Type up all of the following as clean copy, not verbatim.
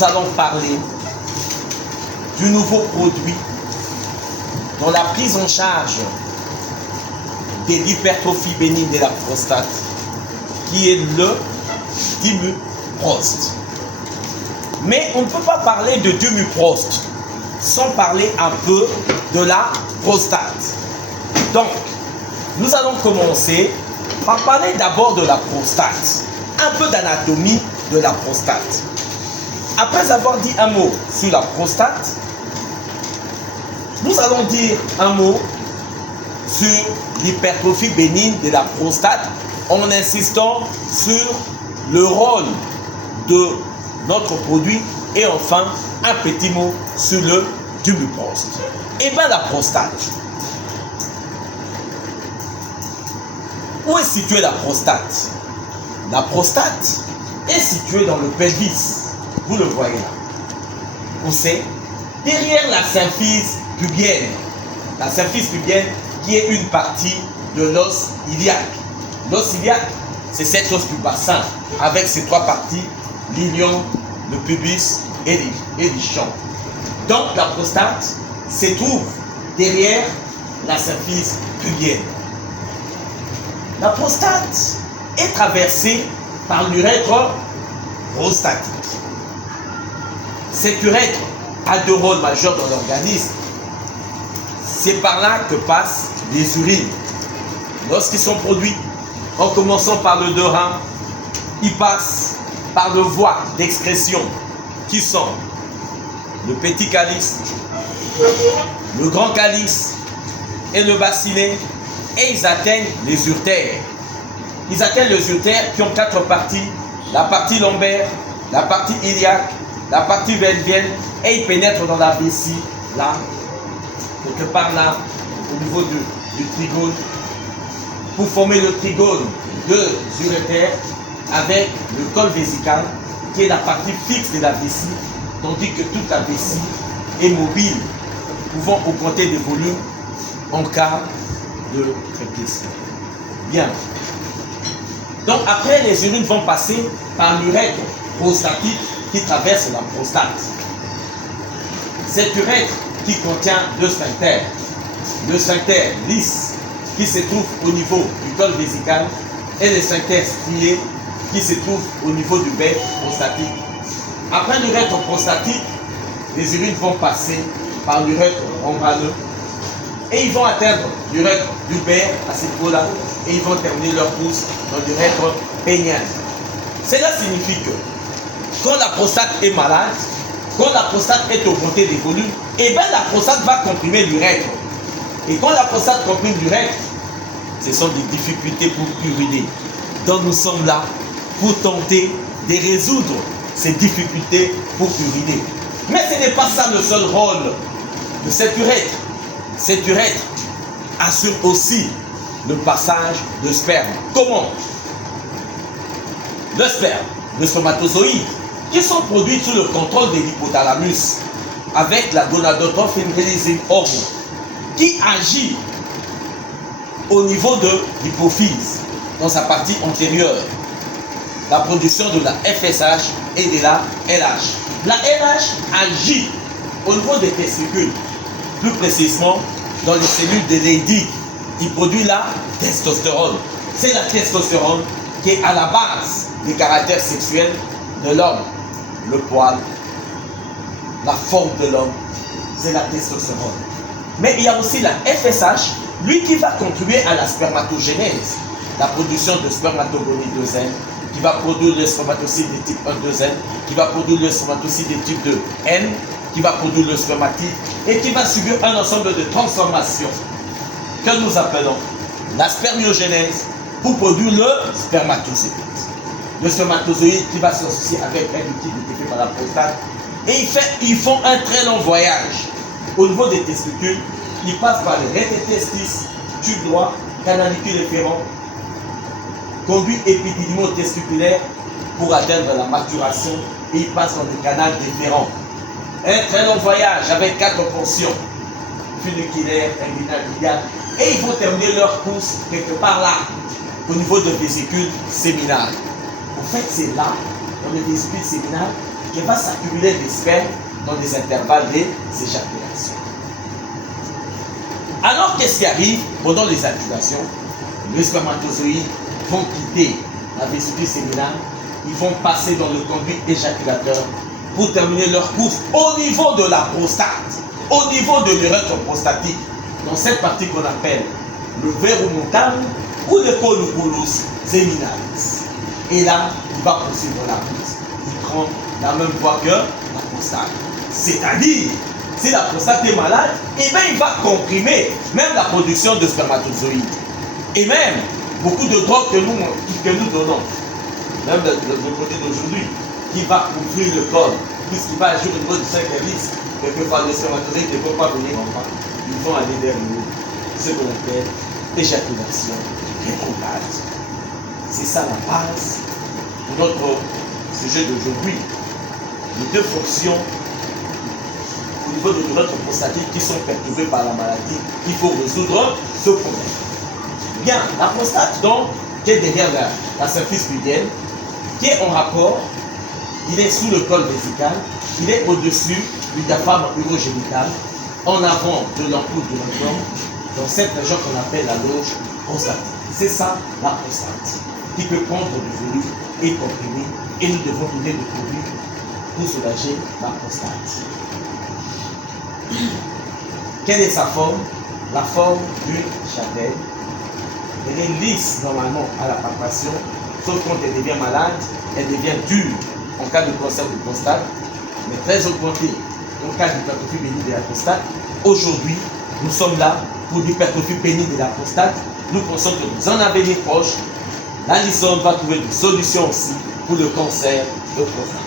nous allons parler du nouveau produit dans la prise en charge de l'hypertrophie bénigne de la prostate, qui est le Dimuprost. Mais on ne peut pas parler de Dimuprost sans parler un peu de la prostate. Donc, nous allons commencer par parler d'abord de la prostate, un peu d'anatomie de la prostate. Après avoir dit un mot sur la prostate, nous allons dire un mot sur l'hypertrophie bénigne de la prostate en insistant sur le rôle de notre produit et enfin un petit mot sur le Dimuprost. Et bien la prostate. Où est située la prostate? La prostate est située dans le pelvis. Vous le voyez là. Où c'est? Derrière la symphyse pubienne. La symphyse pubienne qui est une partie de l'os iliaque. L'os iliaque, c'est cette os du bassin avec ses trois parties, l'ilion, le pubis et l'ischon. Donc la prostate se trouve derrière la symphyse pubienne. La prostate est traversée par l'urètre prostatique. Cet urètre a deux rôles majeurs dans l'organisme. C'est par là que passent les urines. Lorsqu'ils sont produits, en commençant par le deux reins, ils passent par deux voies d'excrétion qui sont le petit calice, le grand calice et le bassinet, et ils atteignent les urtères. Ils atteignent les urtères qui ont quatre parties, la partie lombaire, la partie iliaque, la partie pelvienne, et ils pénètrent dans la vessie, là, quelque part là, au niveau du trigone, pour former le trigone de urétères avec le col vésical, qui est la partie fixe de la vessie, tandis que toute la vessie est mobile, pouvant augmenter les volumes en cas de répression. Bien. Donc après, les urines vont passer par l'urètre prostatique qui traverse la prostate. Cet urètre qui contient deux sphincters. Le sphincter lisse qui se trouve au niveau du col vésical et le sphincter strié qui se trouve au niveau du bec prostatique. Après l'urètre prostatique, les urines vont passer par l'urètre membraneux et ils vont atteindre l'urètre du bec à ce niveau-là et ils vont terminer leur course dans l'urètre pénien. Cela signifie que quand la prostate est malade, quand la prostate est augmentée des volumes, et bien la prostate va comprimer l'urètre. Et quand la prostate comprime l'urètre, ce sont des difficultés pour uriner. Donc nous sommes là pour tenter de résoudre ces difficultés pour uriner. Mais ce n'est pas ça le seul rôle de cet urètre. Cet urètre assure aussi le passage de sperme. Comment? Le sperme, le spermatozoïde, qui sont produits sous le contrôle de l'hypothalamus avec la gonadotrophin releasing hormone qui agit au niveau de l'hypophyse dans sa partie antérieure. La production de la FSH et de la LH. La LH agit au niveau des testicules, plus précisément dans les cellules de Leydig. Il produit la testostérone. C'est la testostérone qui est à la base des caractères sexuels de l'homme. Le poil, la forme de l'homme, c'est la testostérone. Mais il y a aussi la FSH, lui qui va contribuer à la spermatogénèse, la production de spermatogonidogènes, qui va produire le spermatocyte de type 1,2N, qui va produire le spermatocyte de type 2N, qui va produire le spermatide et qui va subir un ensemble de transformations que nous appelons la spermiogénèse pour produire le spermatozoïde. Le spermatozoïde qui va s'associer avec un liquide détecté par la prostate et ils font un très long voyage. Au niveau des testicules, ils passent par les rétestis, tube droit, canalicule efférent, conduit épididymo-testiculaire pour atteindre la maturation et ils passent dans le canal déférent. Un très long voyage avec 4 portions, funiculaire, inguinal, biliaire, et ils vont terminer leur course quelque part là, au niveau de vésicule séminale. En fait, c'est là, dans le vésicule séminal, qui va s'accumuler des spermes dans des intervalles des éjaculations. Alors, qu'est-ce qui arrive pendant les éjaculations? Les spermatozoïdes vont quitter la vésicule séminale, ils vont passer dans le conduit éjaculateur pour terminer leur course au niveau de la prostate, au niveau de l'urètre prostatique, dans cette partie qu'on appelle le verumontanum ou le colluculus seminalis. Et là, il va poursuivre la route. Il prend la même voie que la prostate. C'est-à-dire, si la prostate est malade, eh bien, il va comprimer même la production de spermatozoïdes. Et même, beaucoup de drogues que nous donnons, même le côté d'aujourd'hui, qui va couvrir le corps, puisqu'il va agir au niveau du 5 et 10, quelquefois les spermatozoïdes ne peuvent pas venir en bas. Ils vont aller vers nous, ce qu'on appelle éjaculation rétrograde. C'est ça la base de notre sujet d'aujourd'hui. Les deux fonctions au niveau de l'urètre prostatique qui sont perturbées par la maladie, il faut résoudre ce problème. Bien, la prostate, donc, qui est derrière la symphyse pubienne, qui est en rapport, il est sous le col vésical, il est au-dessus du diaphragme urogénital, en avant de l'ampoule de l'endomètre, dans cette région qu'on appelle la loge prostatique. C'est ça la prostate, qui peut prendre du volume et comprimer, et nous devons donner des produits pour soulager la prostate. Quelle est sa forme? La forme d'une châtaigne. Elle est lisse normalement à la palpation, sauf quand elle devient malade, elle devient dure en cas de cancer de prostate, mais très augmentée en cas d'hypertrophie bénigne de la prostate. Aujourd'hui, nous sommes là pour l'hypertrophie bénigne de la prostate. Nous pensons que dans un avenir proche, la Lysone va trouver des solutions aussi pour le cancer de prostate.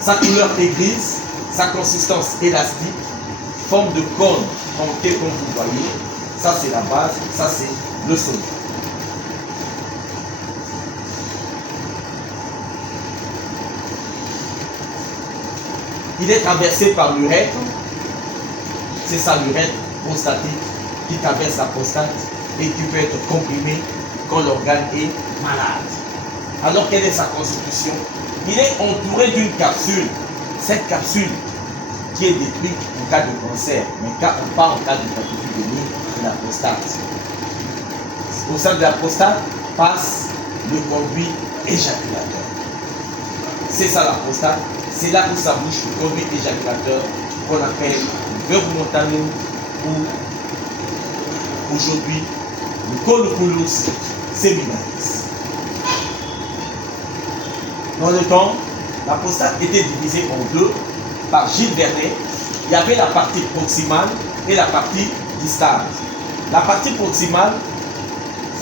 Sa couleur est grise, sa consistance élastique, forme de cône tronqué comme vous voyez. Ça c'est la base, ça c'est le sommet. Il est traversé par l'urètre. C'est ça l'urètre prostatique qui traverse la prostate et qui peut être comprimé quand l'organe est malade. Alors quelle est sa constitution? Il est entouré d'une capsule. Cette capsule qui est détruite en cas de cancer, mais pas en cas d'hypertrophie bénigne de la prostate. Au sein de la prostate passe le conduit éjaculateur. C'est ça la prostate. C'est là où ça bouge le conduit éjaculateur qu'on appelle le verumontanum ou aujourd'hui le colluculus seminalis. Dans le temps, la prostate était divisée en deux par Gilles Vernet. Il y avait la partie proximale et la partie distale. La partie proximale,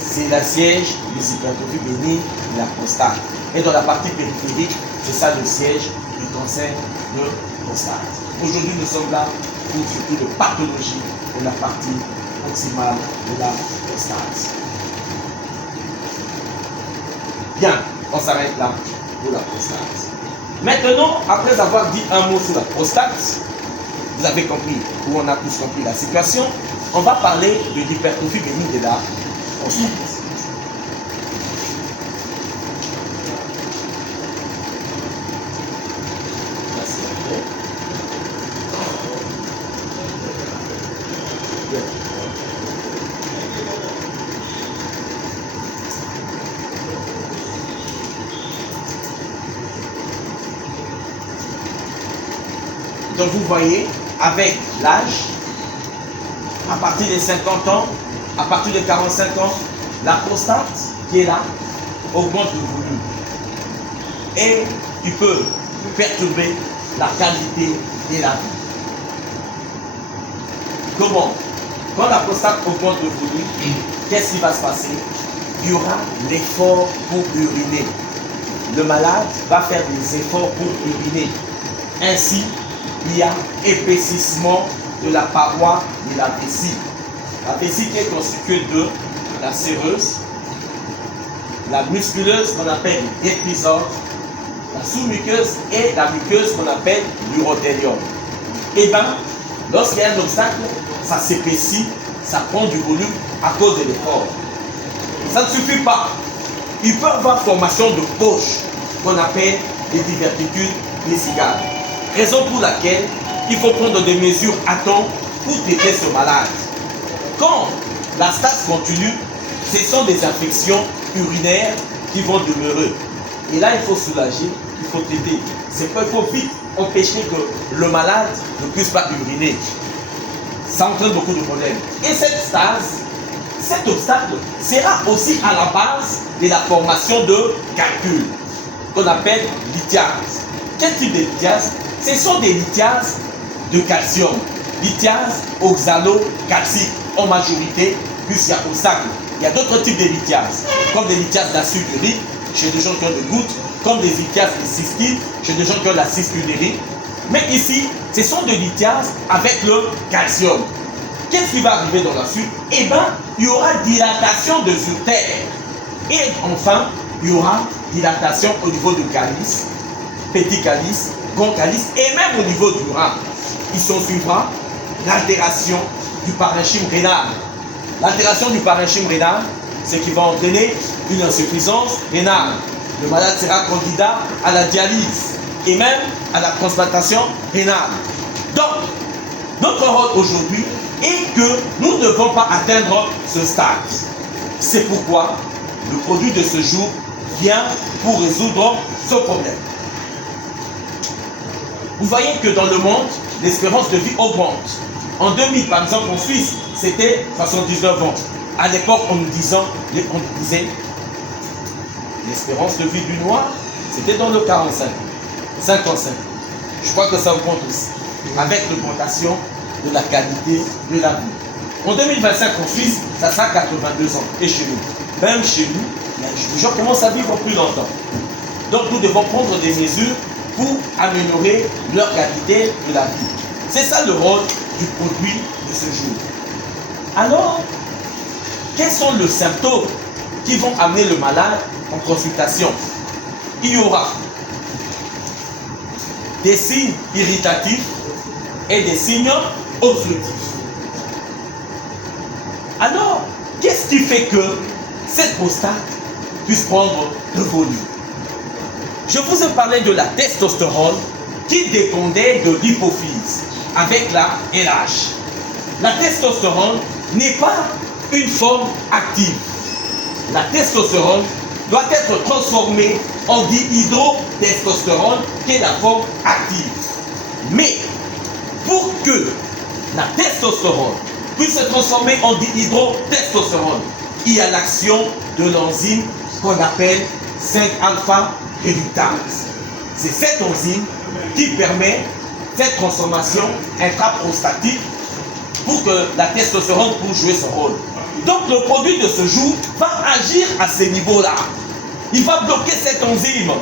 c'est la siège des hypertrophies bénignes de la prostate. Et dans la partie périphérique, c'est ça le siège du cancer de prostate. Aujourd'hui, nous sommes là pour surtout de pathologie de la partie proximale de la prostate. Bien, on s'arrête là pour la prostate. Maintenant, après avoir dit un mot sur la prostate, vous avez compris, ou on a tous compris la situation, on va parler de l'hypertrophie bénigne de la prostate. Donc vous voyez, avec l'âge, à partir de 50 ans, à partir de 45 ans, la prostate qui est là augmente le volume. Et il peut perturber la qualité de la vie. Comment? Quand la prostate augmente le volume, qu'est-ce qui va se passer? Il y aura l'effort pour uriner. Le malade va faire des efforts pour uriner. Ainsi, il y a épaississement de la paroi de la vessie. La vessie qui est constituée de la séreuse, la musculeuse qu'on appelle l'épisode, la sous-muqueuse et la muqueuse qu'on appelle l'urothélium. Et bien, lorsqu'il y a un obstacle, ça s'épaissit, ça prend du volume à cause de l'effort. Ça ne suffit pas. Il peut y avoir formation de poche qu'on appelle les diverticules, les cigares. Raison pour laquelle il faut prendre des mesures à temps pour traiter ce malade. Quand la stase continue, ce sont des infections urinaires qui vont demeurer. Et là, il faut soulager, il faut traiter. C'est qu'il faut vite empêcher que le malade ne puisse pas uriner. Ça entraîne beaucoup de problèmes. Et cette stase, cet obstacle sera aussi à la base de la formation de calculs qu'on appelle lithiase. Quel type de lithiase? Ce sont des lithiases de calcium, lithiase oxalo-calcique en majorité, plus il y a obstacle. Il y a d'autres types de lithiases, comme des lithiases d'acide urique chez des gens qui ont des gouttes, comme des lithiases de cystine chez des gens qui ont la cystulurite. Mais ici, ce sont des lithiases avec le calcium. Qu'est-ce qui va arriver dans la suite? Eh bien, il y aura dilatation de uretère. Et enfin, il y aura dilatation au niveau du calice, petit calice, grand calice, et même au niveau du rein. Il s'en suivra l'altération du parenchyme rénal. L'altération du parenchyme rénal, c'est qui va entraîner une insuffisance rénale. Le malade sera candidat à la dialyse et même à la transplantation rénale. Donc, notre rôle aujourd'hui est que nous ne devons pas atteindre ce stade. C'est pourquoi le produit de ce jour vient pour résoudre ce problème. Vous voyez que dans le monde, l'espérance de vie augmente. En 2000, par exemple, en Suisse, c'était 79 ans. À l'époque, on nous disait l'espérance de vie du noir, c'était dans le 45, 55. Je crois que ça augmente aussi, avec l'augmentation de la qualité de la vie. En 2025, en Suisse, ça sera 82 ans. Et chez nous, même chez nous, les gens commencent à vivre plus longtemps. Donc, nous devons prendre des mesures pour améliorer leur qualité de la vie. C'est ça le rôle du produit de ce jour. Alors, quels sont les symptômes qui vont amener le malade en consultation? Il y aura des signes irritatifs et des signes obstructifs. Alors, qu'est-ce qui fait que cette prostate puisse prendre de volume? Je vous ai parlé de la testostérone qui dépendait de l'hypophyse avec la LH. La testostérone n'est pas une forme active. La testostérone doit être transformée en dihydrotestostérone qui est la forme active. Mais pour que la testostérone puisse se transformer en dihydrotestostérone, il y a l'action de l'enzyme qu'on appelle 5-alpha réductase. C'est cette enzyme qui permet cette transformation intraprostatique pour que la testostérone puisse jouer son rôle. Donc le produit de ce jour va agir à ces niveaux-là. Il va bloquer cette enzyme.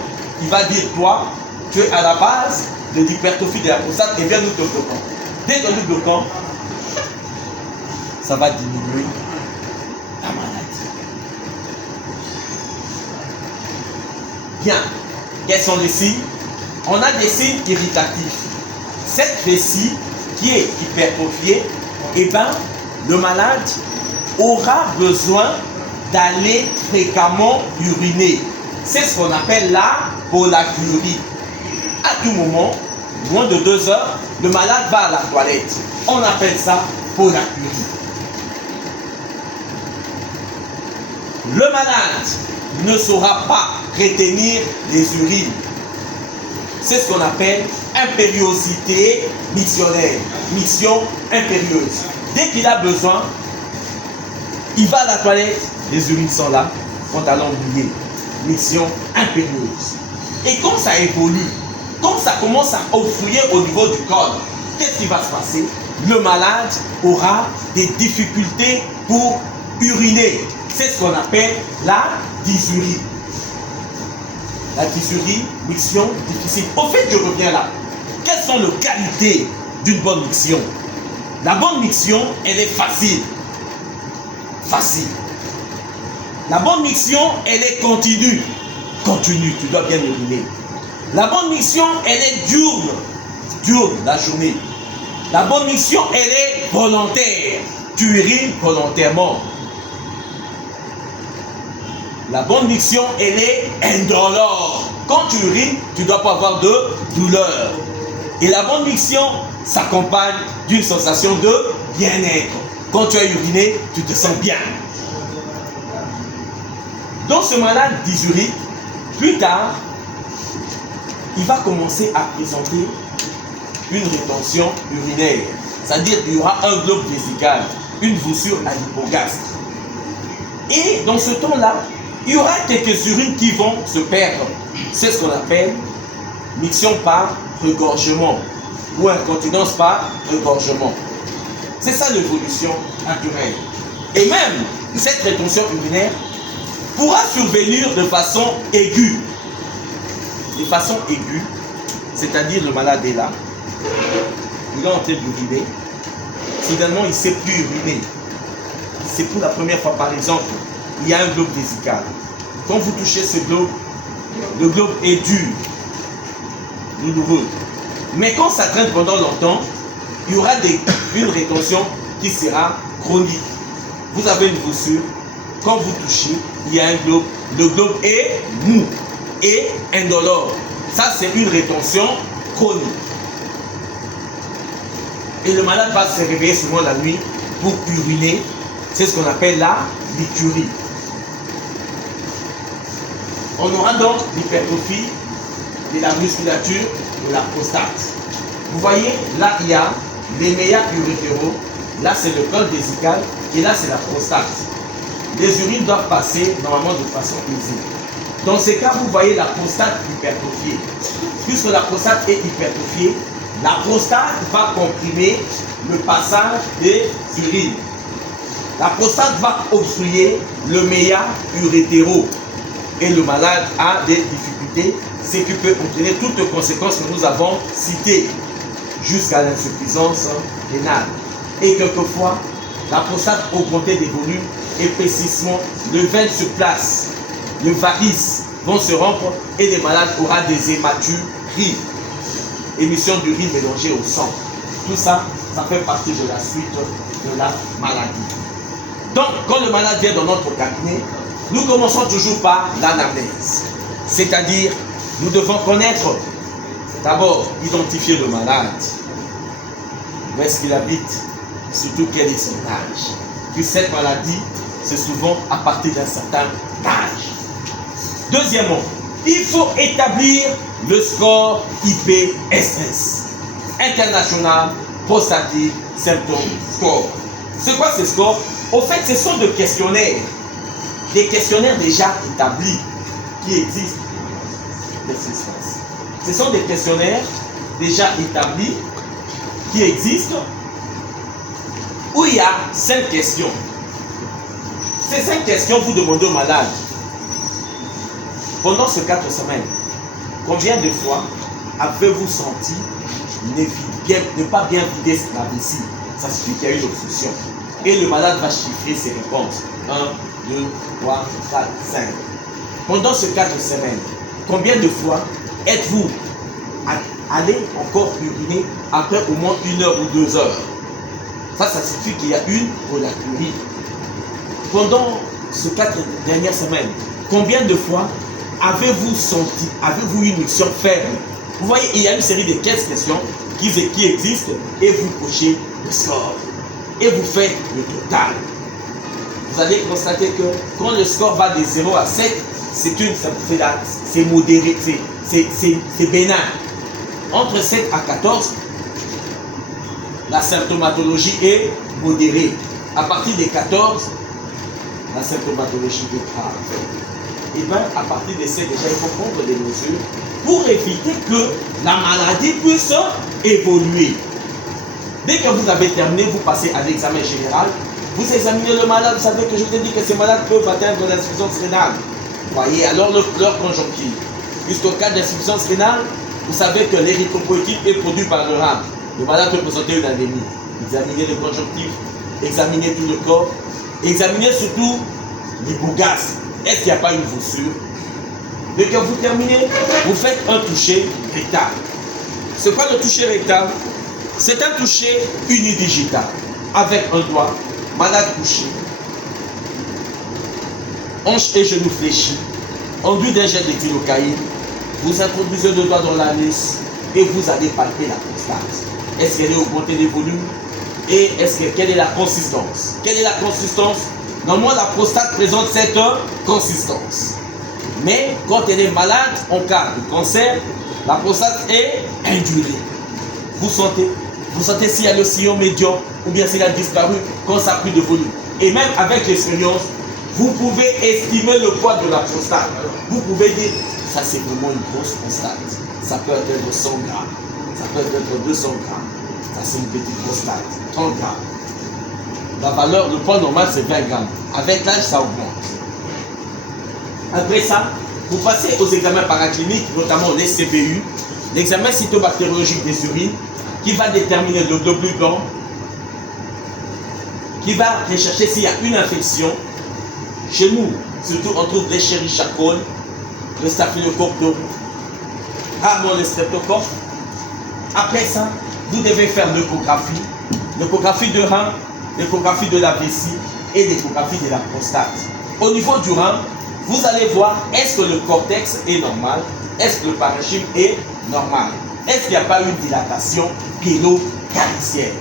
Il va dire, toi, tu es à la base de l'hypertrophie de la prostate et viens nous te bloquant. Dès que nous bloquons, ça va diminuer la maladie. Bien. Quels sont les signes? On a des signes irritatifs. Cette vessie qui est hypertrophiée, eh bien, le malade aura besoin d'aller fréquemment uriner. C'est ce qu'on appelle la pollakiurie. À tout moment, moins de 2 heures, le malade va à la toilette. On appelle ça pollakiurie. Le malade ne saura pas retenir les urines. C'est ce qu'on appelle impériosité missionnaire. Mission impérieuse. Dès qu'il a besoin, il va à la toilette, les urines sont là, pantalon mouillé. Mission impérieuse. Et quand ça évolue, quand ça commence à obstruer au niveau du corps, qu'est-ce qui va se passer? Le malade aura des difficultés pour uriner. C'est ce qu'on appelle la dysurie. La dysurie, miction difficile. Au fait, je reviens là. Quelles sont les qualités d'une bonne miction? La bonne miction, elle est facile. Facile. La bonne miction, elle est continue. Continue, tu dois bien uriner. La bonne miction, elle est diurne. Diurne, la journée. La bonne miction, elle est volontaire. Tu urines volontairement. La bonne miction, elle est indolore. Quand tu urines, tu ne dois pas avoir de douleur. Et la bonne miction s'accompagne d'une sensation de bien-être. Quand tu as uriné, tu te sens bien. Donc ce malade dysurique, plus tard, il va commencer à présenter une rétention urinaire. C'est-à-dire qu'il y aura un globe vésical, une voussure à l'hypogastre. Et dans ce temps-là, il y aura quelques urines qui vont se perdre. C'est ce qu'on appelle miction par regorgement ou incontinence par regorgement. C'est ça l'évolution naturelle. Et même cette rétention urinaire pourra survenir de façon aiguë. De façon aiguë, c'est-à-dire le malade est là, il est en train d'uriner, soudainement il ne sait plus uriner. C'est pour la première fois, par exemple, il y a un globe vésical. Quand vous touchez ce globe, le globe est dur, douloureux. Mais quand ça traîne pendant longtemps, il y aura une rétention qui sera chronique. Vous avez une voussure, quand vous touchez, il y a un globe, le globe est mou et indolore. Ça, c'est une rétention chronique. Et le malade va se réveiller souvent la nuit pour uriner. C'est ce qu'on appelle la licurie. On aura donc l'hypertrophie de la musculature de la prostate. Vous voyez, là, il y a les méas urétéraux. Là, c'est le col vésical. Et là, c'est la prostate. Les urines doivent passer normalement de façon aisée. Dans ces cas, vous voyez la prostate hypertrophiée. Puisque la prostate est hypertrophiée, la prostate va comprimer le passage des urines. La prostate va obstruer le méa urétéraux. Et le malade a des difficultés, ce qui peut entraîner toutes les conséquences que nous avons citées, jusqu'à l'insuffisance rénale. Et quelquefois, la prostate augmentée des volumes, épaississement, le veine sur place, le varice vont se rompre et les malades auront des hématuries, émission d'urine mélangée au sang. Tout ça, ça fait partie de la suite de la maladie. Donc, quand le malade vient dans notre cabinet, nous commençons toujours par l'anamnèse. C'est-à-dire, nous devons connaître, d'abord, identifier le malade. Où est-ce qu'il habite? Surtout quel est son âge. Puis cette maladie, c'est souvent à partir d'un certain âge. Deuxièmement, il faut établir le score IPSS. International Prostatic Symptom Score. C'est quoi ce score? Au fait, ce sont des questionnaires déjà établis qui existent. Ce sont des questionnaires déjà établis qui existent où il y a 5 questions. Ces 5 questions, vous demandez au malade, pendant ces 4 semaines, combien de fois avez-vous senti ne pas bien vider la vessie? Ça suffit qu'il y a une obstruction. Et le malade va chiffrer ses réponses. 1, 2, 3, 4, 5. Pendant ces 4 semaines, combien de fois êtes-vous allé encore uriner après au moins 1 heure ou 2 heures? Ça signifie qu'il y a une prolacturie. Pendant ces 4 dernières semaines, combien de fois avez-vous une miction faible? Vous voyez, il y a une série de 15 questions qui existent et vous cochez le score. Et vous faites le total. Vous allez constater que quand le score va de 0 à 7, c'est modéré, c'est bénin. Entre 7 à 14, la symptomatologie est modérée. À partir de 14, la symptomatologie est grave. Et bien, à partir de 7, déjà, il faut prendre des mesures pour éviter que la maladie puisse évoluer. Dès que vous avez terminé, vous passez à l'examen général. Vous examinez le malade, vous savez que je vous ai dit que ces malades peuvent atteindre l'insuffisance rénale. Voyez alors leur conjonctive. Jusqu'au cas d'insuffisance rénale, vous savez que l'érythropoïétine est produit par le rein. Le malade peut présenter une anémie. Examinez le conjonctif, examinez tout le corps, examinez surtout l'hypogastre. Est-ce qu'il n'y a pas une voussure? Dès que vous terminez, vous faites un toucher rectal. C'est quoi le toucher rectal? C'est un toucher unidigital avec un doigt, malade couché. hanches et genoux fléchis, enduit d'un gel d'éthylocaïne, vous introduisez le doigt dans l'anus et vous allez palper la prostate. Est-ce qu'elle est augmentée des volumes? Et quelle est la consistance? Quelle est la consistance? Normalement, la prostate présente cette consistance. Mais quand elle est malade, en cas de cancer, la prostate est indurée. Vous sentez s'il y a le sillon médian ou bien s'il a disparu quand ça n'a plus de volume. Et même avec l'expérience, vous pouvez estimer le poids de la prostate. Vous pouvez dire, ça c'est vraiment une grosse prostate. Ça peut être 100 grammes, ça peut être 200 grammes. Ça c'est une petite prostate, 30 grammes. La valeur, le poids normal c'est 20 grammes. Avec l'âge, ça augmente. Après ça, vous passez aux examens paracliniques, notamment les CPU, l'examen cytobactériologique des urines, qui va déterminer le globule blanc, qui va rechercher s'il y a une infection. Chez nous, surtout on trouve l'Escherichia coli, le staphylocoque d'eau, rarement le streptocoque. Après ça, vous devez faire l'échographie de rein, l'échographie de la vessie et l'échographie de la prostate. Au niveau du rein, vous allez voir est-ce que le cortex est normal, est-ce que le parenchyme est normal, est-ce qu'il n'y a pas une dilatation piélo-caliciaire.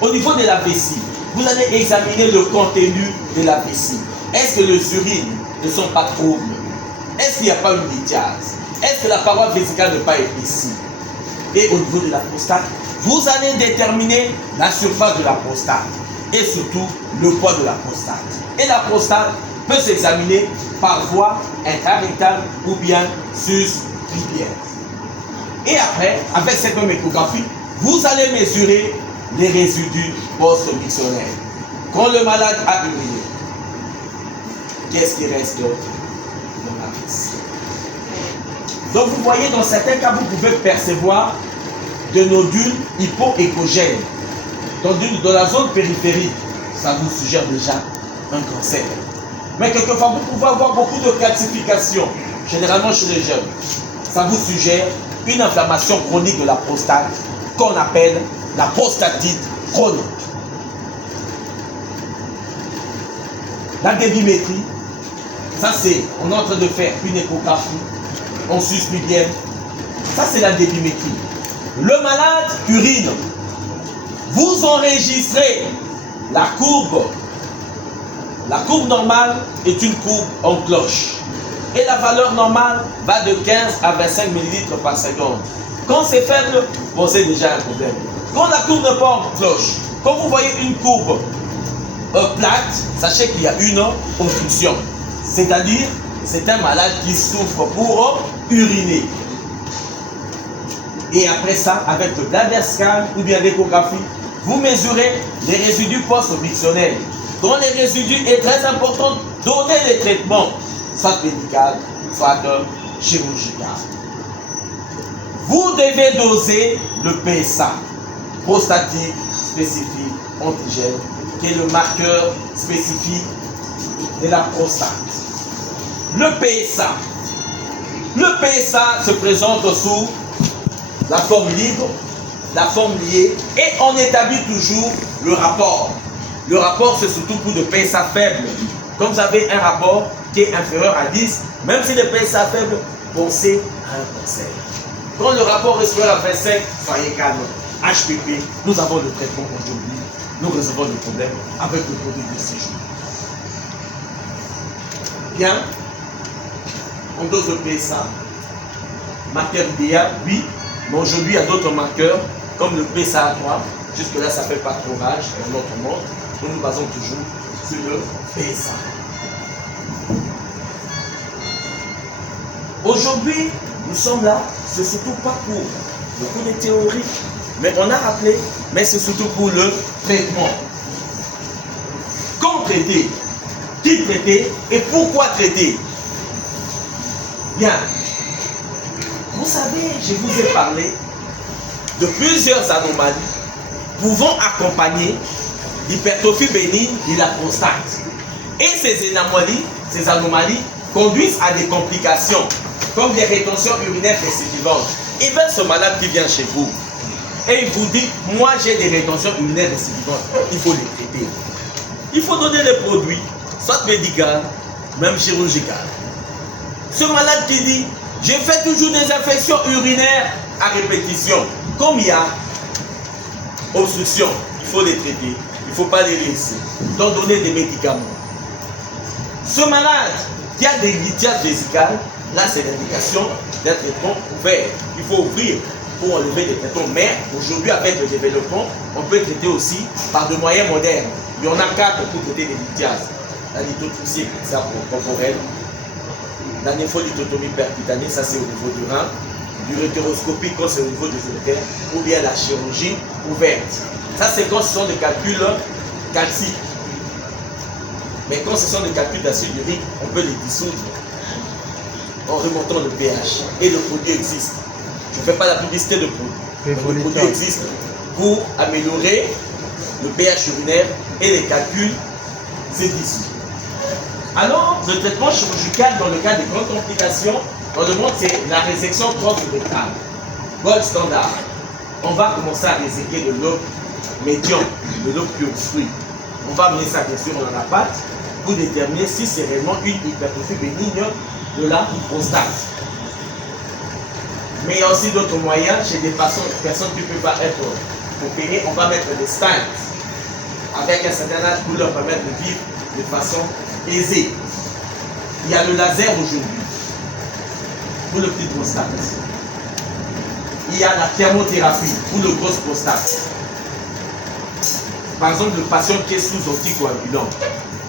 Au niveau de la vessie, vous allez examiner le contenu de la vessie. Est-ce que les urines ne sont pas troubles? Est-ce qu'il n'y a pas une lithiase? Est-ce que la paroi vésicale n'est pas épaissie? Et au niveau de la prostate, vous allez déterminer la surface de la prostate et surtout le poids de la prostate. Et la prostate peut s'examiner par voie intrarectale ou bien sus-pubienne. Et après, avec cette même échographie, vous allez mesurer les résidus post-mictionnaires. Quand le malade a uriné, qu'est-ce qui reste dans la vessie? Donc vous voyez, dans certains cas, vous pouvez percevoir des nodules hypoéchogènes dans la zone périphérique. Ça vous suggère déjà un cancer. Mais quelquefois, vous pouvez avoir beaucoup de calcification, généralement chez les jeunes. Ça vous suggère une inflammation chronique de la prostate qu'on appelle la prostatite chronique. La débimétrie, ça c'est, on est en train de faire une échographie en sus-pubienne. Ça c'est la débimétrie. Le malade urine. Vous enregistrez la courbe. La courbe normale est une courbe en cloche. Et la valeur normale va de 15 à 25 ml par seconde. Quand c'est faible, bon, c'est déjà un problème. Quand la courbe n'est pas en cloche, quand vous voyez une courbe plate, sachez qu'il y a une obstruction. C'est-à-dire, c'est un malade qui souffre pour uriner. Et après ça, avec le bladder scan ou bien l'échographie, vous mesurez les résidus post-mictionnels. Dans les résidus, il est très important de donner les traitements, soit médical, soit chirurgical. Vous devez doser le PSA, prostatique spécifique antigène, qui est le marqueur spécifique de la prostate. Le PSA se présente sous la forme libre, la forme liée, et on établit toujours le rapport. Le rapport, c'est surtout pour de PSA faible. Comme vous avez un rapport qui est inférieur à 10, même si le PSA faible, pensez à un cancer. Quand le rapport est supérieur à 25, soyez calme. HPP, nous avons le traitement aujourd'hui. Nous résolvons le problème avec le produit de séjour. Bien, on dose le PSA. Marqueur idéal, oui. Mais aujourd'hui, il y a d'autres marqueurs, comme le PSA3. Jusque-là, ça ne fait pas trop rage dans notre monde. Nous nous basons toujours sur le PSA. Aujourd'hui, nous sommes là, c'est surtout pas pour beaucoup de théories, mais on a rappelé, mais c'est surtout pour le traitement. Quand traiter, qui traiter et pourquoi traiter? Bien, vous savez, je vous ai parlé de plusieurs anomalies pouvant accompagner l'hypertrophie bénigne de la prostate. Et ces anomalies conduisent à des complications, comme des rétentions urinaires récidivantes. Et bien ce malade qui vient chez vous, et il vous dit, moi j'ai des rétentions urinaires récidivantes, il faut les traiter. Il faut donner les produits, soit médical, même chirurgicales. Ce malade qui dit, j'ai fait toujours des infections urinaires à répétition. Comme il y a obstruction, il faut les traiter, il ne faut pas les laisser, donc donner des médicaments. Ce malade qui a des lithiases vésicales, là c'est l'indication d'un traitement ouvert. Il faut ouvrir pour enlever des traitements. Mais aujourd'hui, avec le développement, on peut traiter aussi par des moyens modernes. Il y en a 4 pour traiter les lithiases. La lithotripsie, ça pour corporelle. La néphrolithotomie percutanée, ça c'est au niveau du rein. L'urethéroscopie, quand c'est au niveau des urétères. Ou bien la chirurgie ouverte. Ça c'est quand ce sont des calculs calciques. Mais quand ce sont des calculs d'acide urique, on peut les dissoudre en remontant le pH. Et le produit existe. Je ne fais pas la publicité de produit. Le produit existe pour améliorer le pH urinaire et les calculs, c'est dissous. Alors, le traitement chirurgical dans le cas des grandes complications, on demande c'est la résection transurétale. Gold standard. On va commencer à réséquer le lobe médian, le lobe qui obstrue. On va amener ça bien sûr dans la patte pour déterminer si c'est réellement une hypertrophie bénigne de la prostate. Mais il y a aussi d'autres moyens. Chez des personnes qui ne peuvent pas être opérées, on va mettre des stents avec un certain âge pour leur permettre de vivre de façon aisée. Il y a le laser aujourd'hui pour le petit prostate. Il y a la thermothérapie pour le gros prostate. Par exemple, le patient qui est sous anticoagulant,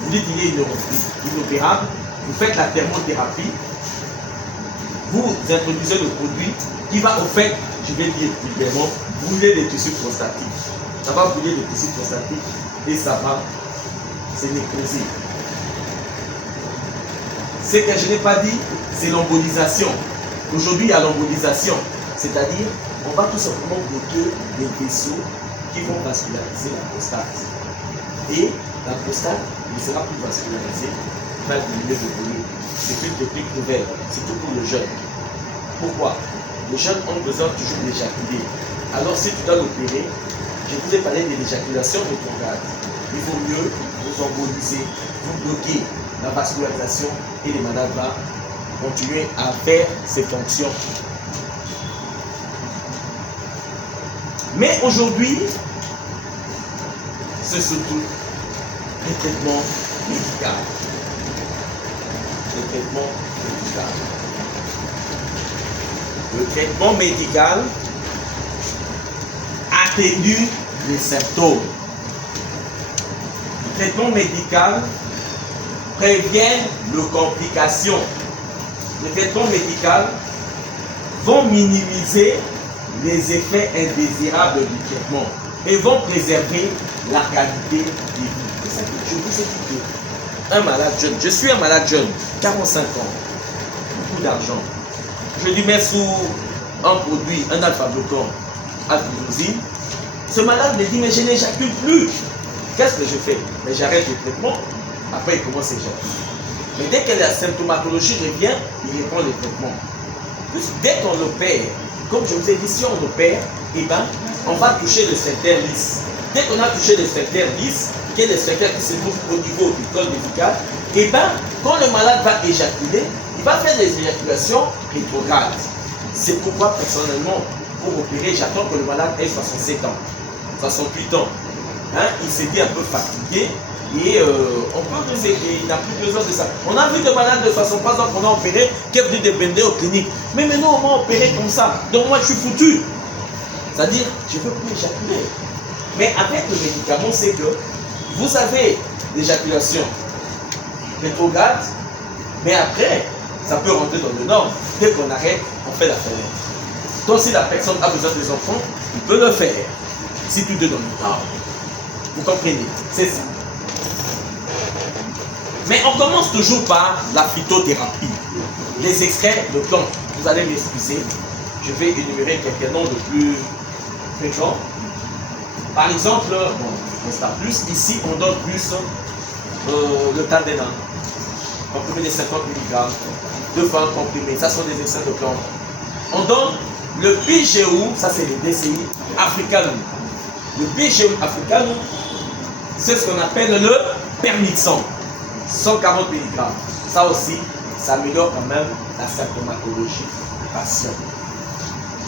vous dites qu'il est inopérable, vous faites la thermothérapie, vous introduisez le produit qui va au fait, je vais dire vulgairement, brûler les tissus prostatiques. Ça va brûler les tissus prostatiques et ça va se nécroser. Ce que je n'ai pas dit, c'est l'embolisation. Aujourd'hui, il y a l'embolisation, c'est-à-dire on va tout simplement bloquer les vaisseaux qui vont vasculariser la prostate. Et la prostate ne sera plus vascularisée, va diminuer de volume. C'est une technique nouvelle, surtout pour le jeune. Pourquoi? Les jeunes ont besoin toujours d'éjaculer. Alors si tu dois l'opérer, je vous ai parlé de l'éjaculation rétrograde. Il vaut mieux vous emboliser, vous bloquer la vascularisation et les malades vont continuer à faire ses fonctions. Mais aujourd'hui, c'est surtout les traitements médicaux. Le traitement médical. Le traitement médical atténue les symptômes. Le traitement médical prévient les complications. Les traitements médicaux vont minimiser les effets indésirables du traitement et vont préserver la qualité de vie. Je vous ai dit que un malade jeune, je suis un malade jeune, 45 ans, beaucoup d'argent. Je lui mets sous un produit, un alpha-bloquant, alpha-bloquant. Ce malade me dit, mais je n'éjacule plus. Qu'est-ce que je fais? Mais j'arrête le traitement, après il commence à éjaculer. Mais dès que la symptomatologie revient, il reprend le traitement. Dès qu'on opère, comme je vous ai dit, si on opère, eh ben, on va toucher le sphincter lisse. Dès qu'on a touché le sphincter lisse, qui est le sphincter qui se trouve au niveau du col médical, eh ben, quand le malade va éjaculer, il va faire des éjaculations rétrogrades. C'est pourquoi, personnellement, pour opérer, j'attends que le malade ait 67 ans, 68 ans. Hein, il s'est dit un peu fatigué et on peut dire qu'il n'a plus besoin de ça. On a vu des malades de 63 ans qu'on a opéré qui est venu de Bendé aux cliniques. Mais maintenant, on m'a opéré comme ça. Donc moi, je suis foutu. C'est-à-dire, je ne veux plus éjaculer. Mais avec le médicament, c'est que vous avez l'éjaculation rétrograde, mais après, ça peut rentrer dans le norme. Dès qu'on arrête, on fait la fenêtre. Donc si la personne a besoin des enfants, il peut le faire. Si tout est dans le norme. Vous comprenez? C'est ça. Mais on commence toujours par la phytothérapie. Les extraits de plantes. Vous allez m'excuser. Je vais énumérer quelques noms de plus fréquents. Par exemple, bon, on start plus. Ici, on donne plus le tandéna. Comprimé de 50 mg. 2 fois comprimé. Ça sont des extraits de plantes. On donne le Pygeum, ça c'est le DCI, africanum. Le Pygeum africanum, c'est ce qu'on appelle le permixan. 140 mg. ça aussi, ça améliore quand même la symptomatologie du patient.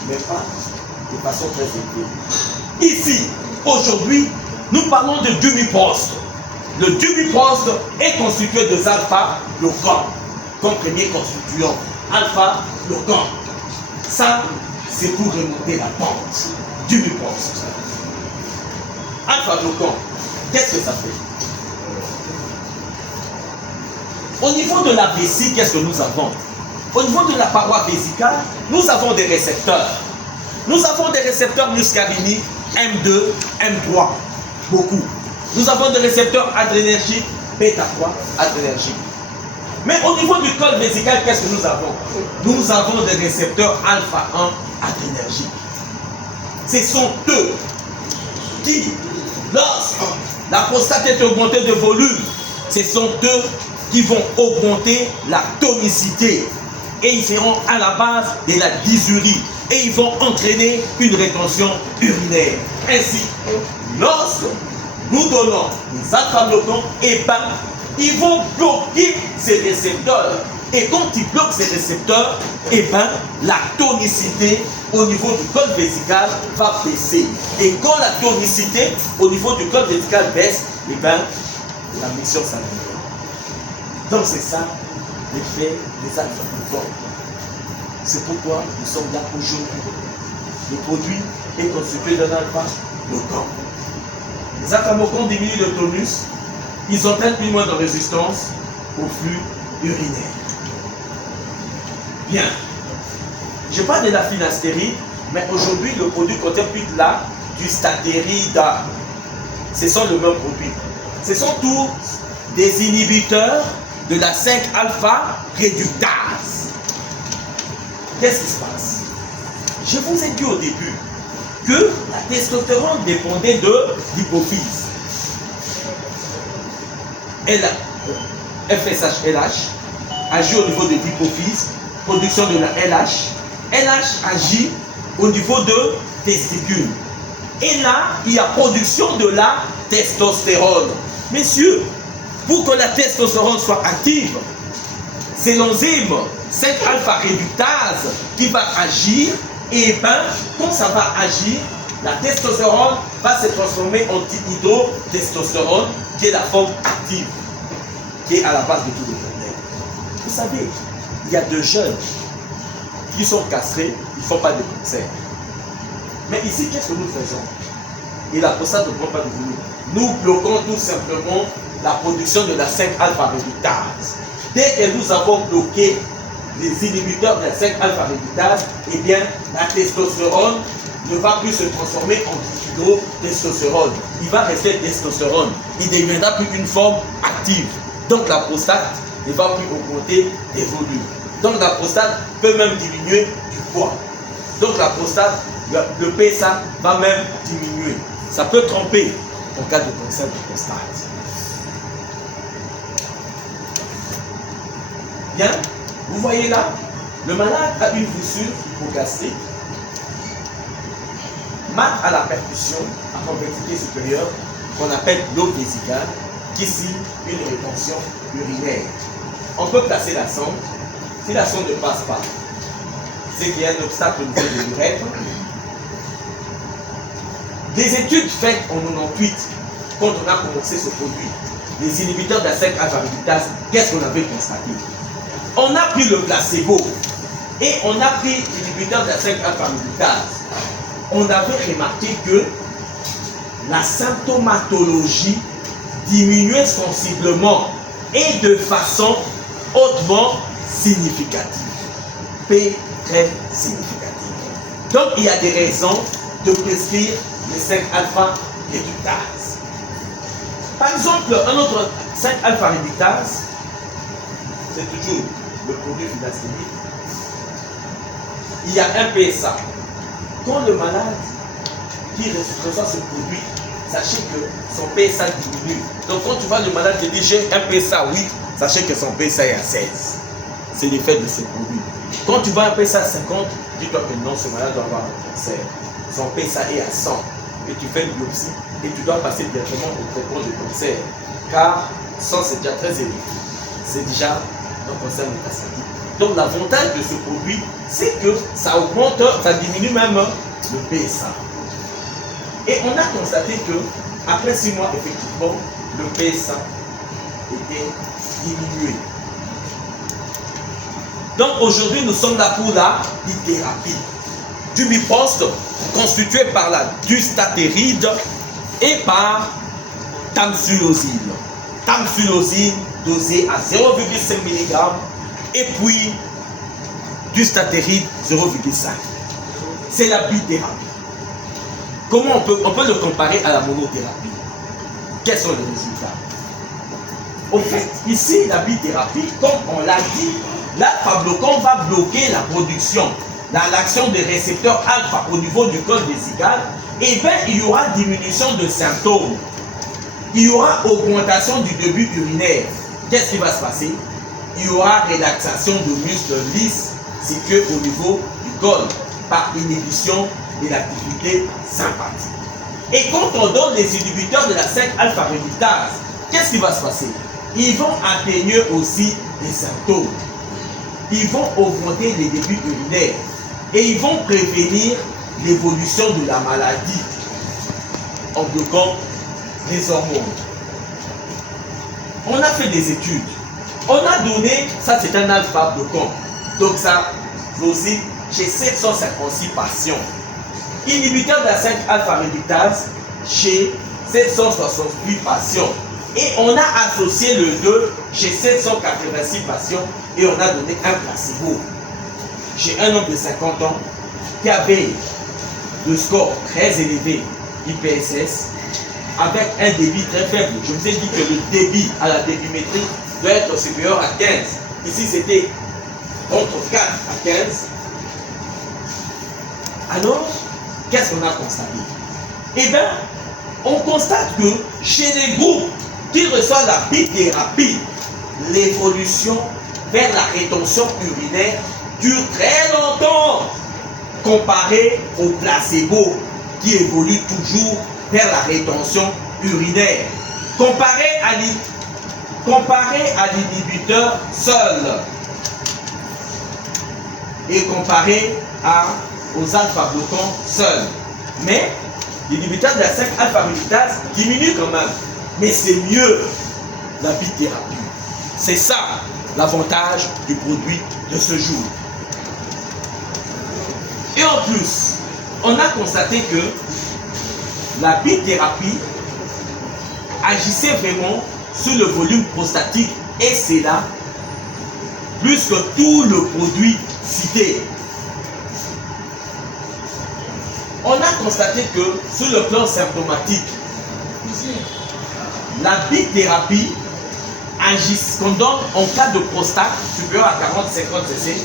Mais pas de façon très élevée. Ici, aujourd'hui, nous parlons de Dumiprost. Le Dumiprost est constitué de alpha-bloquants comme premier constituant. Alpha-bloquant. Ça, c'est pour remonter la pente. Dumiprost. Alpha-bloquant. Qu'est-ce que ça fait? Au niveau de la vessie, qu'est-ce que nous avons? Au niveau de la paroi vésicale, nous avons des récepteurs. Nous avons des récepteurs muscariniques M2, M3. Beaucoup. Nous avons des récepteurs adrénergiques bêta-3 adrénergiques. Mais au niveau du col vésical, qu'est-ce que nous avons? Nous avons des récepteurs alpha-1 adrénergiques. Ce sont eux qui, lorsque la prostate est augmentée de volume, ce sont eux qui vont augmenter la tonicité. Et ils seront à la base de la dysurie. Et ils vont entraîner une rétention urinaire. Ainsi, lorsque nous donnons des alpha-bloquants, et ben, ils vont bloquer ces récepteurs. Et quand ils bloquent ces récepteurs, et ben, la tonicité au niveau du col vésical va baisser. Et quand la tonicité au niveau du col vésical baisse, et ben, la mission s'améliore. Donc c'est ça l'effet des alpha-bloquants. C'est pourquoi nous sommes là aujourd'hui. Le produit est constitué d'un alpha-bloquant. Les alpha-bloquants diminuent le tonus, ils entraînent une moindre résistance au flux urinaire. Bien. Je parle de la finastéride, mais aujourd'hui le produit contient plus de la dustatéride. Ce sont le même produit. Ce sont tous des inhibiteurs de la 5-alpha réductase. Qu'est-ce qui se passe? Je vous ai dit au début que la testostérone dépendait de l'hypophyse. FSH-LH agit au niveau de l'hypophyse, production de la LH. LH agit au niveau de testicules. Et là, il y a production de la testostérone. Messieurs, pour que la testostérone soit active, c'est l'enzyme 5-alpha réductase qui va agir. Et bien, quand ça va agir, la testostérone va se transformer en dihydrotestostérone, qui est la forme active, qui est à la base de tous les problèmes. Vous savez, il y a deux jeunes qui sont castrés, ils ne font pas de cancer. Mais ici, qu'est-ce que nous faisons? Et la prostate ne prend pas de volume. Nous bloquons tout simplement la production de la 5-alpha réductase. Dès que nous avons bloqué les inhibiteurs de la 5-alpha réductase, eh bien, la testostérone ne va plus se transformer en dihydrotestostérone. Il va rester testostérone. Il ne deviendra plus une forme active. Donc la prostate ne va plus augmenter des volumes. Donc la prostate peut même diminuer du poids. Donc la prostate, le PSA va même diminuer. Ça peut tromper en cas de cancer de prostate. Bien, vous voyez là, le malade a une fissure hypogastrique, mal à la percussion à convexité supérieure qu'on appelle l'eau vésicale, qui signe une rétention urinaire. On peut placer la sonde. Si la sonde ne passe pas, c'est qu'il y a un obstacle au niveau de l'urètre. Des études faites en 98, quand on a commencé ce produit, les inhibiteurs de la 5-alpha réductase, qu'est-ce qu'on avait constaté? On a pris le placebo et on a pris l'inhibiteur de la 5-alpha réductase. On avait remarqué que la symptomatologie diminuait sensiblement et de façon hautement significative. P très significative. Donc il y a des raisons de prescrire les 5-alpha réductase. Par exemple, un autre 5-alpha réductase, c'est toujours le produit finastérique. Il y a un PSA. Quand le malade qui reçoit ce produit, sachez que son PSA diminue. Donc quand tu vois le malade te dire j'ai un PSA 8, sachez que son PSA est à 16. C'est l'effet de ce produit. Quand tu vois un PSA à 50, dis-toi que non, ce malade doit avoir un cancer. Son PSA est à 100. Et tu fais une biopsie et tu dois passer directement au traitement de cancer. Car 100 c'est déjà très élevé. C'est déjà concerne l'état sanguin. Donc l'avantage de ce produit, c'est que ça augmente, ça diminue même le PSA. Et on a constaté que après 6 mois, effectivement, le PSA était diminué. Donc aujourd'hui, nous sommes là pour la bithérapie. Du bipost constitué par la dustatéride et par tamsulosine. Tamsulosine dosée à 0,5 mg et puis dustatéride 0,5. C'est la bithérapie. Comment on peut le comparer à la monothérapie? Quels sont les résultats? Au fait, ici, la bithérapie, comme on l'a dit, l'alpha-bloquant va bloquer la production, l'action des récepteurs alpha au niveau du col vésical, et bien il y aura diminution de symptômes. Il y aura augmentation du débit urinaire. Qu'est-ce qui va se passer? Il y aura relaxation de muscles lisses situés au niveau du col par inhibition de l'activité sympathique. Et quand on donne les inhibiteurs de la 5-alpha réductase, qu'est-ce qui va se passer? Ils vont atténuer aussi les symptômes. Ils vont augmenter les débuts urinaires et ils vont prévenir l'évolution de la maladie en bloquant les hormones. On a fait des études. On a donné, ça c'est un alpha bloquant, donc ça aussi chez 756 patients. Inhibiteur de la 5-alpha réductase chez 768 patients. Et on a associé le 2 chez 786 patients et on a donné un placebo chez un homme de 50 ans qui avait le score très élevé IPSS avec un débit très faible. Je vous ai dit que le débit à la débimétrie doit être supérieur à 15. Ici c'était entre 4 à 15. Alors, qu'est-ce qu'on a constaté? Eh bien, on constate que chez les groupes qui reçoivent la bithérapie, l'évolution vers la rétention urinaire dure très longtemps comparé au placebo qui évolue toujours vers la rétention urinaire. Comparé à l'inhibiteur seul et comparé aux alpha-bloquants seuls. Mais l'inhibiteur de la 5-alpha réductase diminue quand même. Mais c'est mieux la bithérapie. C'est ça l'avantage du produit de ce jour. Et en plus, on a constaté que la bithérapie agissait vraiment sur le volume prostatique et c'est là plus que tout le produit cité. On a constaté que sur le plan symptomatique, la bithérapie agit, qu'on donne en cas de prostate supérieure à 40-50 cc,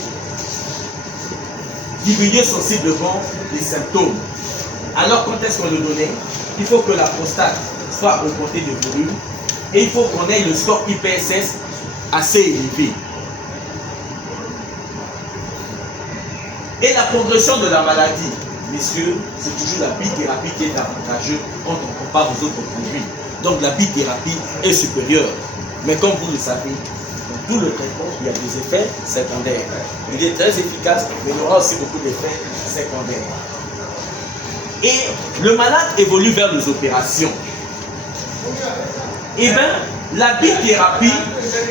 diminuer sensiblement les symptômes. Alors quand est-ce qu'on le donnait? Il faut que la prostate soit augmentée de volume et il faut qu'on ait le score IPSS assez élevé. Et la progression de la maladie, messieurs, c'est toujours la bithérapie qui est avantageuse quand on compare aux autres produits. Donc la bithérapie est supérieure. Mais comme vous le savez, dans tout le traitement, il y a des effets secondaires. Il est très efficace, mais il y aura aussi beaucoup d'effets secondaires. Et le malade évolue vers les opérations. Et bien, la bithérapie,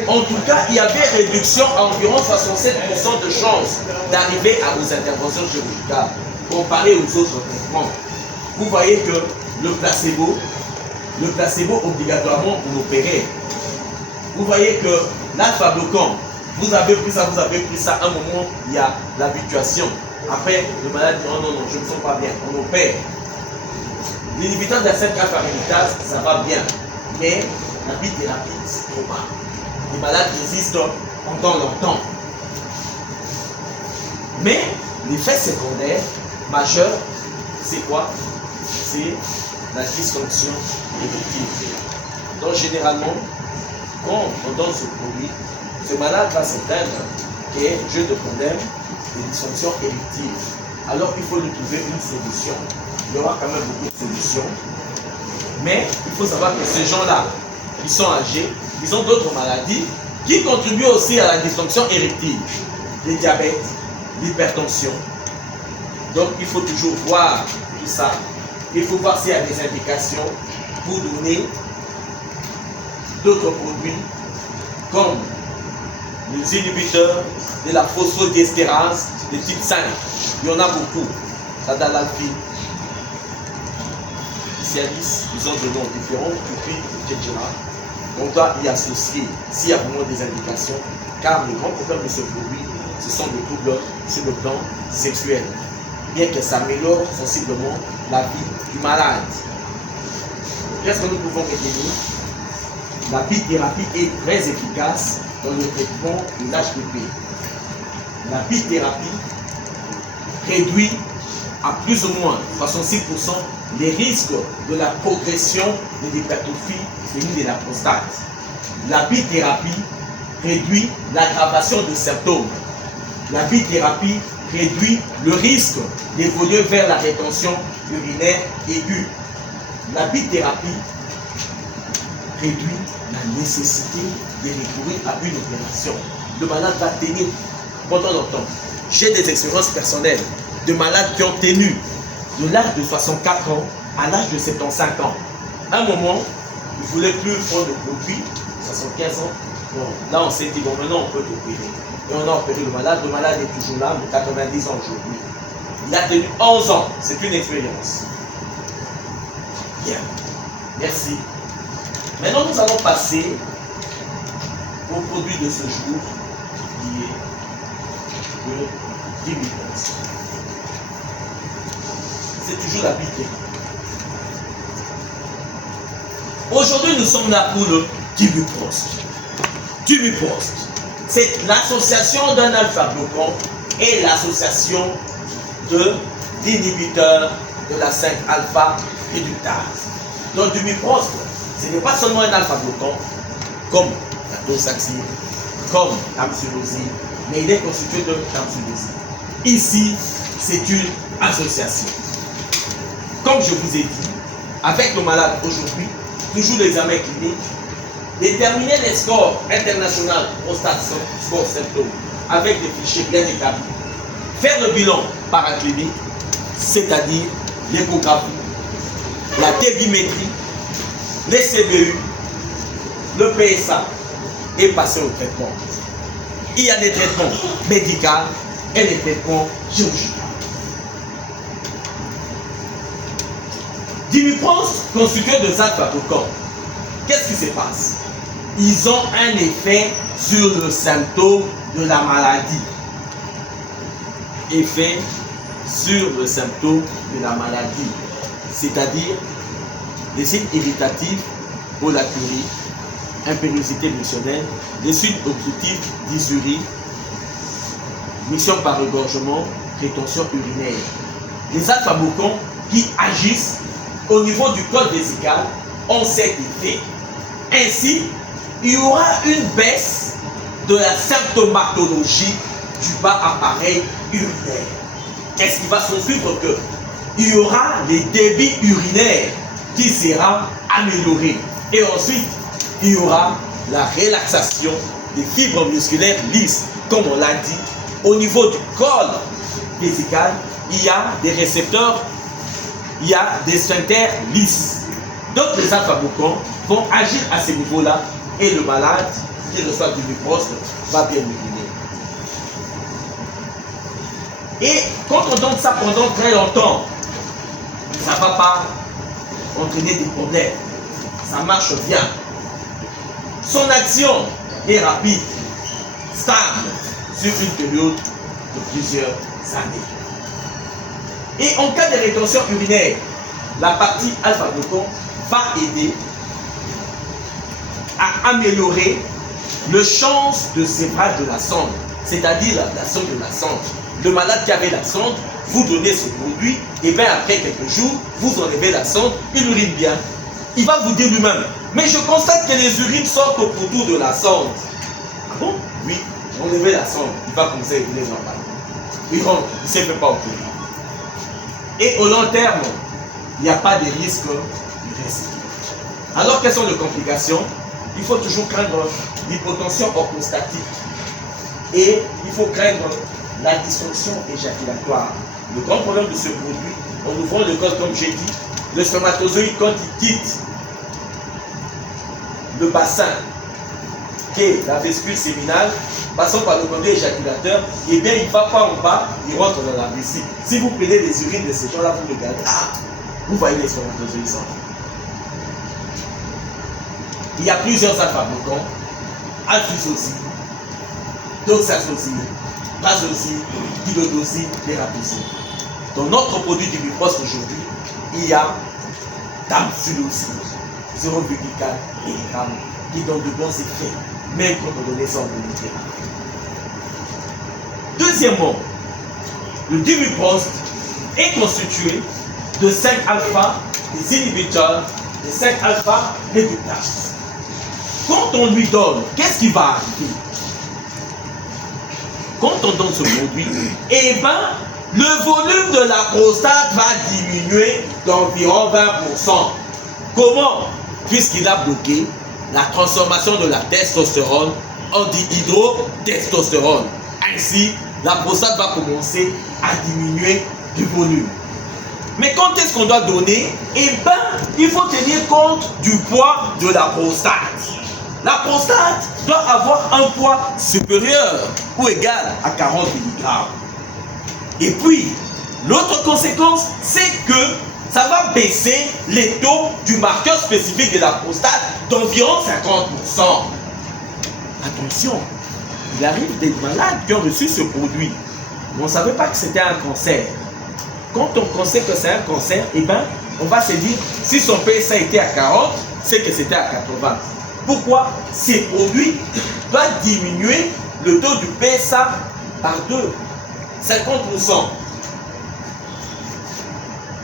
en tout cas, il y avait réduction à environ 67% de chances d'arriver aux interventions chirurgicales comparé aux autres traitements. Vous voyez que le placebo obligatoirement on opérait. Vous voyez que l'alpha-bloquant, vous avez pris ça, à un moment, il y a l'habituation. Après, le malade dit oh non, je ne me sens pas bien, on opère. L'inhibiteur de la 5-alpha réductase, ça va bien. Mais la bithérapie, c'est trop mal. Les malades résistent pendant longtemps. Mais l'effet secondaire majeur, c'est quoi? C'est la dysfonction érectile. Donc généralement, quand on donne ce produit, ce malade va se plaindre qu'il y ait jeu de problème de dysfonction érectile. Alors il faut lui trouver une solution. Il y aura quand même beaucoup de solutions. Mais il faut savoir que ces gens-là, ils sont âgés, ils ont d'autres maladies qui contribuent aussi à la dysfonction érectile, le diabète, l'hypertension. Donc il faut toujours voir tout ça. Il faut voir s'il y a des indications pour donner d'autres produits comme les inhibiteurs de la phosphodiesterase de type 5. Il y en a beaucoup. Tadalalfine, Cialis, ils ont des noms différents, Tupi, etc. On doit y associer s'il y a vraiment des indications, car le grand problème de ce produit, ce sont des troubles sur le plan sexuel, bien que ça améliore sensiblement la vie du malade. Qu'est-ce que nous pouvons retenir? La bithérapie est très efficace dans le traitement de l'HPP. La bithérapie réduit à plus ou moins 66% les risques de la progression de l'hypertrophie de la prostate. La bithérapie réduit l'aggravation de symptômes. La bithérapie réduit le risque d'évoluer vers la rétention urinaire aiguë. La bithérapie réduit la nécessité de recourir à une opération. Le malade va tenir pendant longtemps. J'ai des expériences personnelles de malades qui ont tenu de l'âge de 64 ans à l'âge de 75 ans. À un moment, ils ne voulaient plus prendre le produit, 75 ans. Bon, là, on s'est dit, bon, maintenant, on peut l'opérer. Et on a opéré le malade est toujours là, mais 90 ans aujourd'hui. Il a tenu 11 ans. C'est une expérience. Bien. Merci. Maintenant, nous allons passer au produit de ce jour, qui est le Dimiprost. C'est toujours la Bible. Aujourd'hui, nous sommes là pour le Dimiprost. Dimiprost, c'est l'association d'un alpha-bloquant et l'association d'inhibiteurs de la 5-alpha réductase. Donc, Dimiprost, ce n'est pas seulement un alpha-bloquant, comme la dosaxine, comme tamsulosin, mais il est constitué de tamsulosin. Ici, c'est une association. Comme je vous ai dit, avec le malade aujourd'hui, toujours l'examen clinique, déterminer les scores internationaux prostate score symptômes avec des fichiers bien établis, faire le bilan paraclinique, c'est-à-dire l'échographie, la débimétrie, les CBU, le PSA et passer au traitement. Il y a des traitements médicaux et des traitements chirurgicaux. Dimiprost constitué de alpha-bloquants. Qu'est-ce qui se passe? Ils ont un effet sur le symptôme de la maladie. Effet sur le symptôme de la maladie, c'est-à-dire les signes irritatifs, volaturie, impériosité émotionnelle, les suites obstructives dysurie, mission par regorgement, rétention urinaire. Les alpha-bloquants qui agissent au niveau du col vésical ont cet effet. Ainsi, il y aura une baisse de la symptomatologie du bas appareil urinaire. Qu'est-ce qui va se suivre? Que il y aura les débits urinaires qui sera amélioré. Et ensuite, il y aura la relaxation des fibres musculaires lisses. Comme on l'a dit, au niveau du col vésical, il y a des récepteurs, il y a des sphincters lisses. Donc les alpha-bloquants vont agir à ce niveau-là et le malade qui reçoit du Dimiprost va bien uriner. Et quand on donne ça pendant très longtemps, ça ne va pas entraîner des problèmes. Ça marche bien. Son action est rapide, stable, sur une période de plusieurs années. Et en cas de rétention urinaire, la partie alpha-bloquant va aider à améliorer le chance de sévrage de la sonde, c'est-à-dire la sonde de la sonde. Le malade qui avait la sonde, vous donnez ce produit, et bien après quelques jours, vous enlevez la sonde, il urine bien. Il va vous dire lui-même, mais je constate que les urines sortent au autour de la sonde. Ah bon? Oui, enlevez la sonde, il va commencer à uriner normalement. Il rentre, il ne s'est même pas opérer. Et au long terme, il n'y a pas de risque de récidive. Alors, quelles sont les complications? Il faut toujours craindre l'hypotension orthostatique. Et il faut craindre la dysfonction éjaculatoire. Le grand problème de ce produit, en ouvrant le col, comme j'ai dit, le spermatozoïde, quand il quitte le bassin, qui est la vésicule séminale, passant par le conduit éjaculateur, eh bien, il ne va pas en bas, il rentre dans la vessie. Si vous prenez les urines de ces gens-là, vous regardez, vous voyez les spermatozoïdes sortir. Il y a plusieurs alpha-bloquants, alfusoxine, doxazoxine, prazoxine, dilodosine, théraposine. Dans notre produit du Biprost aujourd'hui, il y a tamsulosin, 0,4 mg, qui donne de bons effets, même quand on donne ça en monothérapie. Deuxièmement, le Dibuprost est constitué de 5 alpha, des inhibiteurs, de 5 alpha réductases. Quand on lui donne, qu'est-ce qui va arriver? Quand on donne ce produit, eh bien, le volume de la prostate va diminuer d'environ 20%. Comment? Puisqu'il a bloqué la transformation de la testostérone en dihydrotestostérone. Ainsi, la prostate va commencer à diminuer du volume. Mais quand est-ce qu'on doit donner? Eh bien, il faut tenir compte du poids de la prostate. La prostate doit avoir un poids supérieur ou égal à 40 mg. Et puis, l'autre conséquence, c'est que ça va baisser les taux du marqueur spécifique de la prostate d'environ 50%. Attention, il arrive des malades qui ont reçu ce produit. Mais on ne savait pas que c'était un cancer. Quand on sait que c'est un cancer, eh bien, on va se dire, si son PSA était à 40, c'est que c'était à 80. Pourquoi? Ces produits doivent diminuer le taux du PSA par 2, 50%.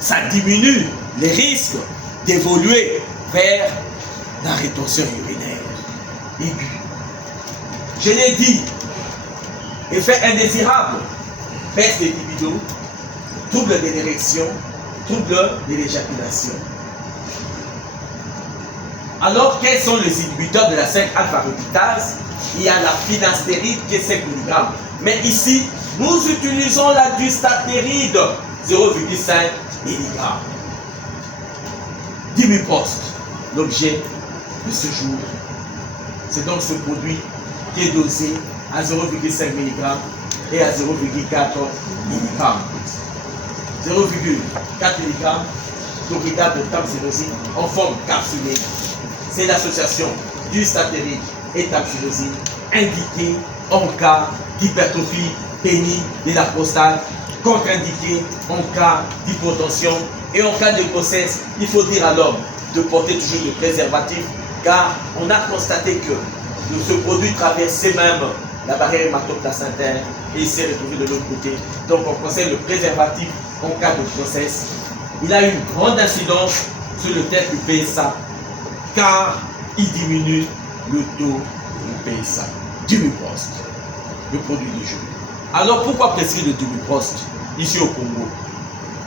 Ça diminue les risques d'évoluer vers la rétention urinaire aiguë. Je l'ai dit, effet indésirable, baisse des libido, trouble de l'érection, trouble de l'éjaculation. Alors, quels sont les inhibiteurs de la 5-alpha-réductase? Il y a la finastéride qui est 5 mg. Mais ici, nous utilisons la dustatéride, 0,5 mg. Dibuprost, l'objet de ce jour, c'est donc ce produit qui est dosé à 0,5 mg et à 0,4 mg. 0,4 mg d'oxydate de tamsulosin en forme capsulée. C'est l'association dustatéride et tamsulosin indiquée en cas d'hypertrophie pénible de la prostate, contre-indiquée en cas d'hypotension et en cas de grossesse. Il faut dire à l'homme de porter toujours le préservatif, car on a constaté que ce produit traversait même la barrière hématoplacentaire et il s'est retrouvé de l'autre côté. Donc on conseille le préservatif en cas de grossesse. Il a une grande incidence sur le test du PSA, car il diminue le taux du PSA. Dibuprost, le produit du jour. Alors pourquoi prescrire le Dibuprost ici au Congo?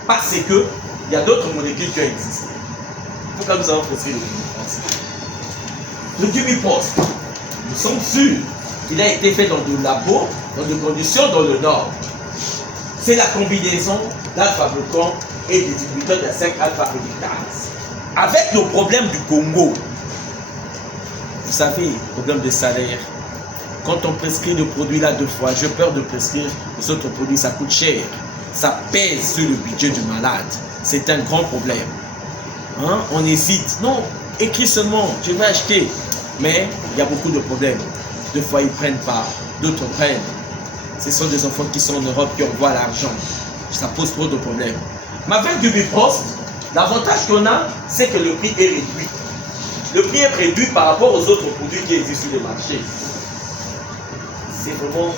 Parce que il y a d'autres molécules qui ont existé. Pourquoi nous avons prescrit le Dibuprost? Le Dibuprost, nous sommes sûrs, il a été fait dans des labos, dans des conditions dans le Nord. C'est la combinaison d'alpha-bloquants et des inhibiteurs de la 5-alpha-réductase. Avec le problème du Congo, vous savez, problème de salaire, quand on prescrit le produit là 2 fois, j'ai peur de prescrire les autres produits, ça coûte cher. Ça pèse sur le budget du malade. C'est un grand problème. Hein? On hésite. Non, écris seulement, je vais acheter. Mais il y a beaucoup de problèmes. 2 fois, ils ne prennent pas, d'autres prennent. Ce sont des enfants qui sont en Europe qui envoient l'argent. Ça pose trop de problèmes. Mais avec du Dibuprost, l'avantage qu'on a, c'est que le prix est réduit. Le prix est réduit par rapport aux autres produits qui existent sur le marché. C'est vraiment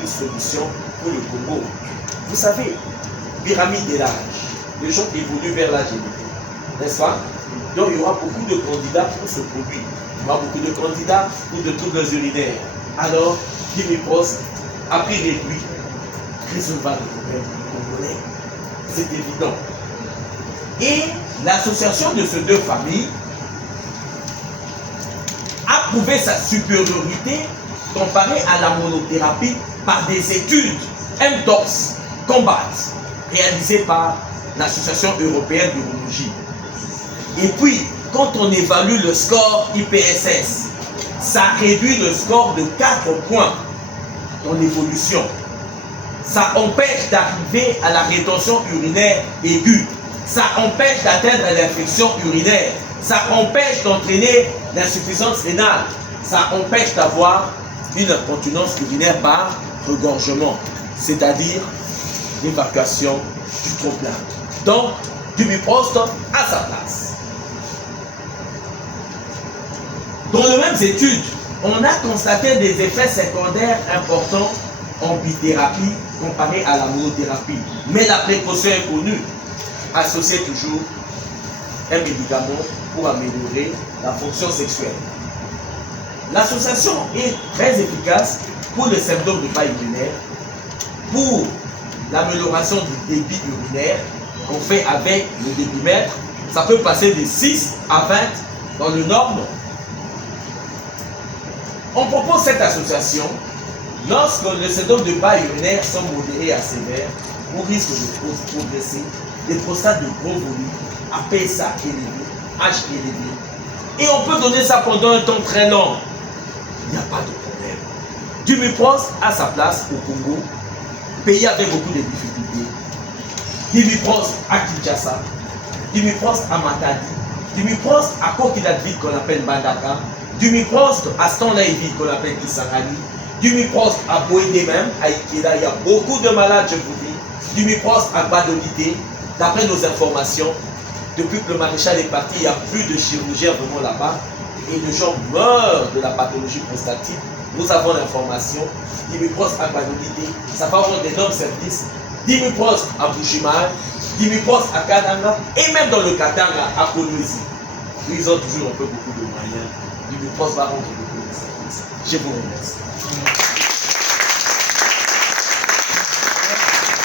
une solution pour le Congo. Vous savez, pyramide de l'âge. Les gens évoluent vers l'âge élevé. N'est-ce pas? Donc il y aura beaucoup de candidats pour ce produit. Il y aura beaucoup de candidats pour de troubles urinaires. Alors, Dibuprost, à prix réduit, résolvera le problème congolais. C'est évident. Et l'association de ces 2 familles a prouvé sa supériorité comparée à la monothérapie par des études MTOPS Combat réalisées par l'Association européenne d'urologie. Et puis, quand on évalue le score IPSS, ça réduit le score de 4 points dans l'évolution. Ça empêche d'arriver à la rétention urinaire aiguë. Ça empêche d'atteindre l'infection urinaire. Ça empêche d'entraîner l'insuffisance rénale. Ça empêche d'avoir une incontinence urinaire par regorgement, c'est-à-dire l'évacuation du trop-plein. Donc, du biprost à sa place. Dans les mêmes études, on a constaté des effets secondaires importants en bithérapie comparé à la monothérapie. Mais la précaution est connue. Associer toujours un médicament pour améliorer la fonction sexuelle. L'association est très efficace pour le symptôme de paille urinaire, pour l'amélioration du débit urinaire qu'on fait avec le débitmètre. Ça peut passer de 6 à 20 dans le norme. On propose cette association lorsque les symptômes de paille urinaire sont modérés à sévères ou risquent de progresser, des prostates de gros volume, à PSA élevé, H élevé. Et on peut donner ça pendant un temps très long. Il n'y a pas de problème. Du biprost à sa place au Congo, pays avec beaucoup de difficultés. Du biprost à Kinshasa, du biprost à Matadi, du biprost à Kokiladvik qu'on appelle Bandaka, du biprost à Stanleyville qu'on appelle Kisangani, du biprost à Boédé même, à Ikeda, il y a beaucoup de malades, je vous dis. Du biprost à Badolité, d'après nos informations, depuis que le maréchal est parti, il n'y a plus de chirurgiens vraiment là-bas. Et les gens meurent de la pathologie prostatique. Nous avons l'information. Dimiprost à Badolité, ça va avoir d'énormes services. Dimiprost à Bujimal, Dimiprost à Kananga, et même dans le Katanga, à Kolwezi. Ils ont toujours un peu beaucoup de moyens. Dimiprost va rendre beaucoup de services. Je vous remercie.